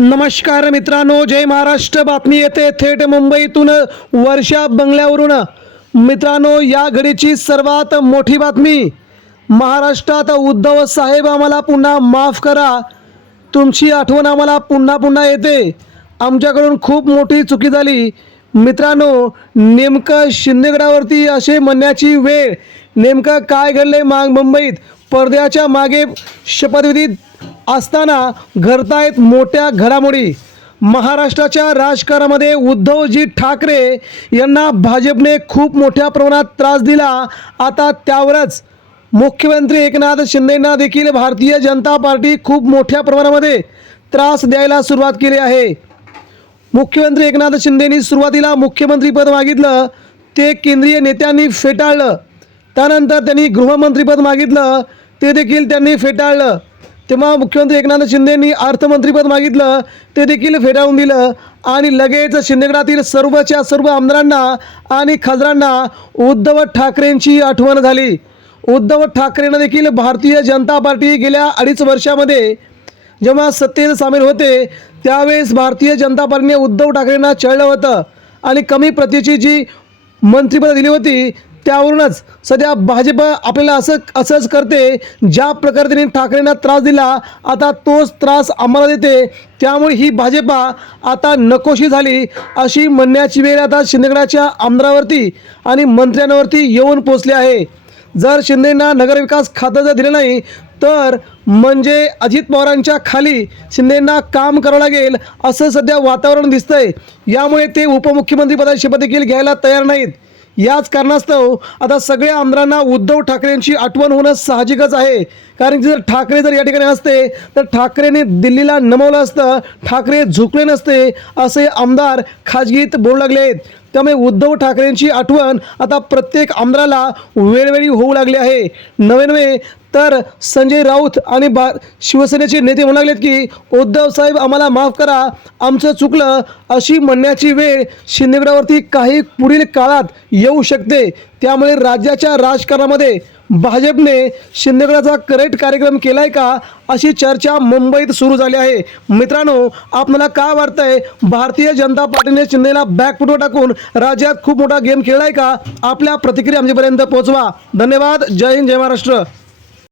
नमस्कार मित्रांनो जय महाराष्ट्र. बातमी येते थेट मुंबईतून वर्षा बंगल्यावरून. मित्रांनो या घडीची सर्वात मोठी बातमी. महाराष्ट्रात उद्धव साहेब आम्हाला पुन्हा माफ करा. तुमची आठवण आम्हाला पुन्हा पुन्हा येते. आमच्याकडून खूप मोठी चुकी झाली. मित्रांनो नेमकं शिंदेगडावरती असे म्हणण्याची वेळ. नेमकं काय घडले माग मुंबईत? पडद्याच्या मागे शपथविधी असताना घडतायत मोठ्या घडामोडी. महाराष्ट्राच्या राजकारणामध्ये उद्धवजी ठाकरे यांना भाजपने खूप मोठ्या प्रमाणात त्रास दिला. आता त्यावरच मुख्यमंत्री एकनाथ शिंदेंना देखील भारतीय जनता पार्टी खूप मोठ्या प्रमाणामध्ये त्रास द्यायला सुरुवात केली आहे. मुख्यमंत्री एकनाथ शिंदेंनी सुरुवातीला मुख्यमंत्रीपद मागितलं. ते केंद्रीय नेत्यांनी फेटाळलं. त्यानंतर त्यांनी गृहमंत्रीपद मागितलं. ते देखील त्यांनी फेटाळलं. तेव्हा मुख्यमंत्री एकनाथ शिंदेंनी अर्थमंत्रीपद मागितलं ते देखील फेटाळून दिलं. आणि लगेच शिंदेगडातील सर्वच्या सर्व आमदारांना आणि खासदारांना उद्धव ठाकरेंची आठवण झाली. उद्धव ठाकरेंना देखील भारतीय जनता पार्टी गेल्या अडीच वर्षामध्ये जेव्हा सत्तेत सामील होते त्यावेळेस भारतीय जनता पार्टीने उद्धव ठाकरेंना चळलं होतं. आणि कमी प्रतीची जी मंत्रिपद दिली होती त्यावरूनच सध्या भाजप आपल्याला असं असंच करते ज्या प्रकारे त्यांनी ठाकरेंना त्रास दिला आता तोच त्रास आम्हाला देते. त्यामुळे ही भाजपा आता नकोशी झाली अशी म्हणण्याची वेळ आता शिंदेगडाच्या आमदारावरती आणि मंत्र्यांवरती येऊन पोचली आहे. जर शिंदेंना नगरविकास खातं जर दिलं नाही तर म्हणजे अजित पवारांच्या खाली शिंदेंना काम करावं लागेल असं सध्या वातावरण दिसतंय. यामुळे ते उपमुख्यमंत्रीपदाची शपथ देखील घ्यायला तयार नाहीत. याच कारणास्तव आता सगळ्या आमदारांना उद्धव ठाकरेंची आठवण होणं साहजिकच आहे. कारण की जर ठाकरे जर या ठिकाणी असते तर ठाकरेने दिल्लीला नमवलं असतं ठाकरे झुकले नसते असे आमदार खाजगीत बोलू लागले आहेत. त्यामुळे उद्धव ठाकरेंची आठवण आता प्रत्येक आमदाराला वेळवेळी होऊ लागली आहे. नवे नवे तर संजय राऊत आणि बा शिवसेनेचे नेते म्हणू लागलेत की उद्धव साहेब आम्हाला माफ करा. आमचं चुकलं. अशी म्हणण्याची वेळ शिंदेगडावरती काही पुढील काळात येऊ शकते. त्यामुळे राज्याच्या राजकारणामध्ये भाजपने शिंदेगडाचा करेक्ट कार्यक्रम केला आहे का अशी चर्चा मुंबईत सुरू झाली आहे. मित्रांनो आपल्याला काय वाटतंय? भारतीय जनता पार्टीने शिंदेला बॅकफुटवर टाकून राज्यात खूप मोठा गेम खेळलाय का? आपल्या प्रतिक्रिया आमच्यापर्यंत पोहोचवा. धन्यवाद. जय हिंद जय महाराष्ट्र.